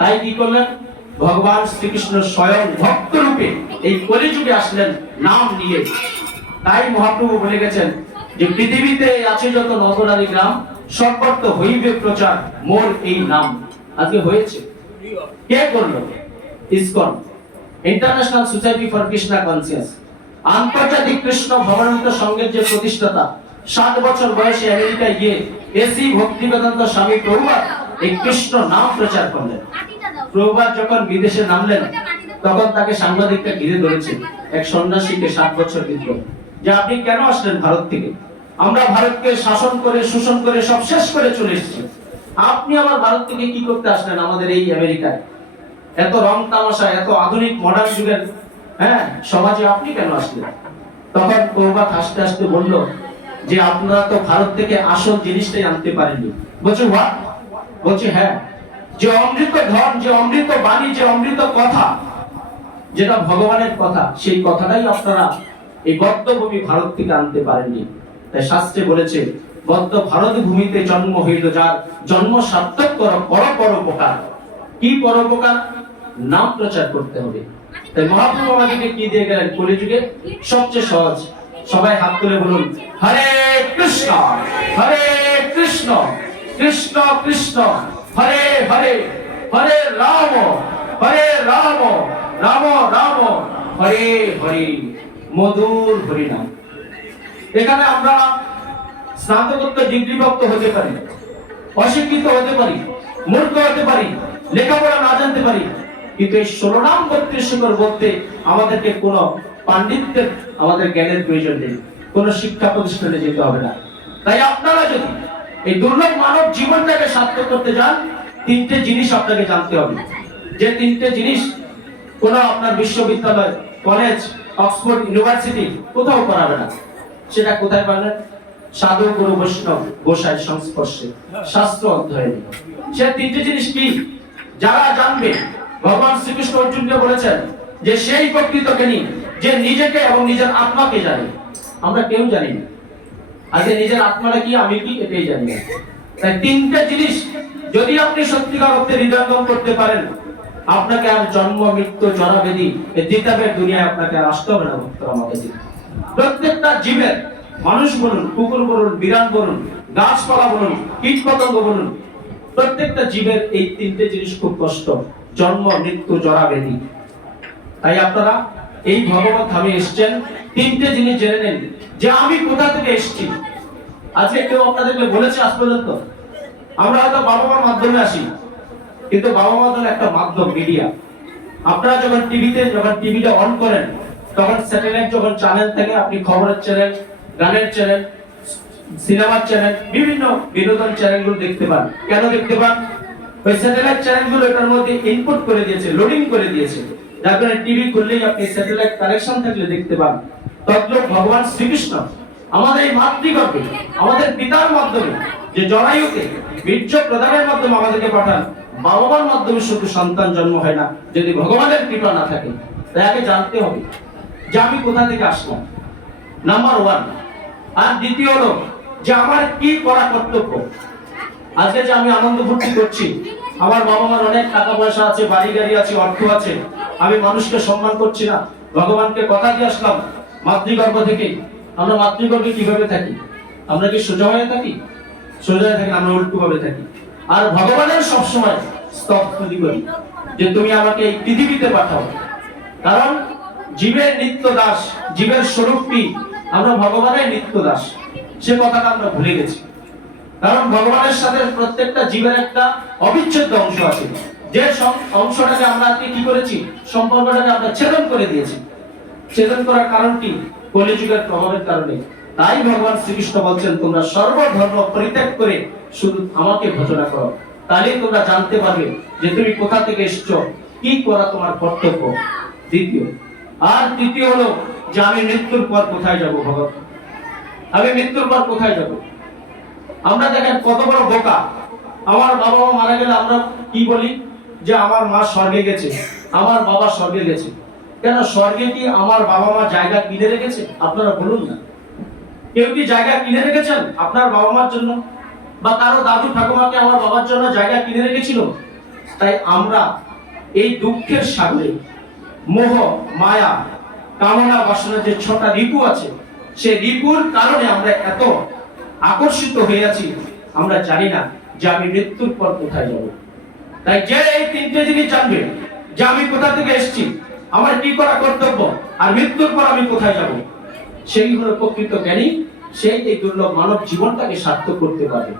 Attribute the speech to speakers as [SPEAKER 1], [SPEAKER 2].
[SPEAKER 1] তাই কি করলেন ভগবান শ্রীকৃষ্ণ স্বয়ং ভক্ত রূপে এই কলিযুগে আসলেন নাম নিয়ে তাই মহাপ্রভু বলে গেছেন যে পৃথিবীতে আছে যত নগরারী গ্রাম সম্পর্ক হইবে প্রচার মোর এই নাম আজকে হয়েছে কে করলো ISKCON international society for Krishna conscious আন্তর্জাতিক কৃষ্ণ ভবানন্দ সংঘের যে প্রতিষ্ঠাতা সাত বছর বয়সে আমেরিকায় গিয়ে এসি ভক্তিবেদান্ত স্বামী প্রভুবাদ এই কৃষ্ণ নাম প্রচার করলেন প্রভুপাত যখন বিদেশে নামলেন তখন তাকে সাংবাদিকটা ঘিরে ধরেছে এক সন্ন্যাসীকে সাত বছর বিদ্ধ যে আপনি কেন আসলেন ভারত থেকে আমরা ভারতকে শাসন করে শোষণ করে সব শেষ করে চলে এসেছি আপনি আমার ভারত থেকে কি করতে আসলেন আমাদের এই আমেরিকায় এত রং তামাশা এত আধুনিক মডার্ন যুগের হ্যাঁ সমাজে আপনি কেন আসলেন তখন প্রভাত হাসতে হাসতে বলল যে আপনারা তো ভারত থেকে আসল জিনিসটাই আনতে পারেননি বলছে হোয়াট বলছি হ্যাঁ যে অমৃত ধন যে অমৃত বাণী যে অমৃত কথা যেটা ভগবানের কথা সেই কথাটাই আপনারা এই বদ্ধভূমি ভারত থেকে আনতে পারেননি তাই শাস্ত্রে বলেছে বদ্ধ ভারত ভূমিতে জন্ম হইল যার জন্ম সার্থক কর পর পরোপকার কি পরোপকার নাম প্রচার করতে হবে তাই মহাপ্রভু আমাদেরকে কি দিয়ে গেলেন কলিযুগে সবচেয়ে সহজ সবাই হাত তুলে বলুন হরে কৃষ্ণ হরে কৃষ্ণ কৃষ্ণ কৃষ্ণ হরে হরে হরে রাম হরে রাম রাম রাম হরে হরে মধুর হরি নাম এখানে আমরা স্নাতকোত্তর ডিগ্রি প্রাপ্ত হতে পারি অশিক্ষিত হতে পারি মূর্খ হতে পারি লেখাপড়া না জানতে পারি কিন্তু এই ষোলো নাম সুন্দর বলতে আমাদেরকে কোনো পাণ্ডিত্যের আমাদের জ্ঞানের প্রয়োজন নেই কোনো শিক্ষা প্রতিষ্ঠানে যেতে হবে না তাই আপনারা যদি এই দুর্লভ মানব জীবনটাকে সার্থক করতে যান তিনটে জিনিস আপনাকে জানতে হবে যে তিনটে জিনিস কোন আপনার বিশ্ববিদ্যালয় কলেজ অক্সফোর্ড ইউনিভার্সিটি কোথাও করাবে না সেটা কোথায় পাবেন সাধু গুরু বৈষ্ণব গোসাই সংস্পর্শে শাস্ত্র অধ্যয়ন সে তিনটে জিনিস কি যারা জানবে ভগবান শ্রীকৃষ্ণ অর্জুনকে বলেছেন যে সেই প্রকৃতকে নিয়ে যে নিজেকে এবং নিজের আত্মাকে জানে আমরা কেউ জানি না আজকে নিজের আত্মাটা কি আমি কি এটাই জানি তাই তিনটা জিনিস যদি আপনি সত্যিকার অর্থে হৃদয়ঙ্গম করতে পারেন আপনাকে আর জন্ম মৃত্যু জরাবেদি দুনিয়ায় আপনাকে আর আসতে হবে না আমাকে প্রত্যেকটা জীবের মানুষ বলুন কুকুর বলুন বিড়াল বলুন গাছপালা বলুন কীট পতঙ্গ বলুন প্রত্যেকটা জীবের এই তিনটে জিনিস খুব কষ্ট জন্ম মৃত্যু জরাবেদি তাই আপনারা এই ভগবত আমি এসছেন তিনটে জিনিস জেনে নেন যে আমি কোথা থেকে এসছি আজকে কেউ আপনাদেরকে বলেছে আজ পর্যন্ত আমরা হয়তো বাবা মার মাধ্যমে আসি কিন্তু বাবা মা তার একটা মাধ্যম মিডিয়া আপনারা যখন টিভিতে যখন টিভিটা অন করেন তখন স্যাটেলাইট যখন চ্যানেল থেকে আপনি খবরের চ্যানেল গানের চ্যানেল সিনেমার চ্যানেল বিভিন্ন বিনোদন চ্যানেলগুলো দেখতে পান কেন দেখতে পান ওই স্যাটেলাইট চ্যানেলগুলো এটার মধ্যে ইনপুট করে দিয়েছে লোডিং করে দিয়েছে দেখবেন টিভি খুললেই আপনি স্যাটেলাইট কানেকশন থাকলে দেখতে পান তদ্রূপ ভগবান শ্রীকৃষ্ণ আমাদের এই মাতৃগর্ভে আমাদের পিতার মাধ্যমে যে জরায়ুকে বীর্য প্রদানের মাধ্যমে আমাদেরকে পাঠান বাবা মার মাধ্যমে শুধু সন্তান জন্ম হয় না যদি ভগবানের কৃপা না থাকে তাই আগে জানতে হবে যে আমি কোথা থেকে আসলাম নাম্বার ওয়ান আর দ্বিতীয় হলো যে আমার কি করা কর্তব্য আজকে যে আমি আনন্দ ফুর্তি করছি আমার বাবা মার অনেক টাকা পয়সা আছে বাড়ি গাড়ি আছে অর্থ আছে আমি মানুষকে সম্মান করছি না ভগবানকে কথা দিয়ে আসলাম মাতৃগর্ভ থেকে আমরা মাতৃগর্ভে কিভাবে থাকি আমরা কি সোজা হয়ে থাকি সোজা হয়ে থাকি আমরা উল্টো ভাবে থাকি আর ভগবানের সবসময় স্তব্ধি করি যে তুমি আমাকে এই পৃথিবীতে পাঠাও কারণ জীবের নিত্য দাস জীবের স্বরূপ কি আমরা ভগবানের নিত্য দাস সে কথাটা আমরা ভুলে গেছি কারণ ভগবানের সাথে প্রত্যেকটা জীবের একটা অবিচ্ছেদ্য অংশ আছে যে অংশটাকে আমরা কি করেছি সম্পর্কটাকে আমরা ছেদন করে দিয়েছি ছেদন করার কারণটি কলিযুগের প্রভাবের কারণে তাই ভগবান শ্রীকৃষ্ণ বলছেন তোমরা সর্বধর্ম পরিত্যাগ করে শুধু আমাকে ভজনা করো তাহলে তোমরা জানতে পারবে যে তুমি কোথা থেকে এসছো কি করা তোমার কর্তব্য দ্বিতীয় আর তৃতীয় হলো যে আমি মৃত্যুর পর কোথায় যাব ভগবান আমি মৃত্যুর পর কোথায় যাব আমরা দেখেন কত বড় বোকা আমার বাবা মা মারা গেলে আমরা কি বলি যে আমার মা স্বর্গে গেছে আমার বাবা স্বর্গে গেছে কেন স্বর্গে কি আমার বাবা মা জায়গা কিনে রেখেছে আপনারা বলুন না কেউ কি জায়গা কিনে রেখেছেন আপনার বাবা মার জন্য বা কারো দাদু ঠাকুমাকে আমার বাবার জন্য জায়গা কিনে রেখেছিল তাই আমরা এই দুঃখের সামনে মোহ মায়া কামনা বাসনা যে ছটা রিপু আছে সে রিপুর কারণে আমরা এত আকর্ষিত হয়ে আছি আমরা জানি না যে আমি মৃত্যুর পর কোথায় যাব তাই যে এই তিনটে জিনিস জানবে যে আমি কোথা থেকে এসেছি আমার কি করা কর্তব্য আর মৃত্যুর পর আমি কোথায় যাব সেই হলো প্রকৃত জ্ঞানী সেই এই দুর্লভ মানব জীবনটাকে সার্থক করতে পারে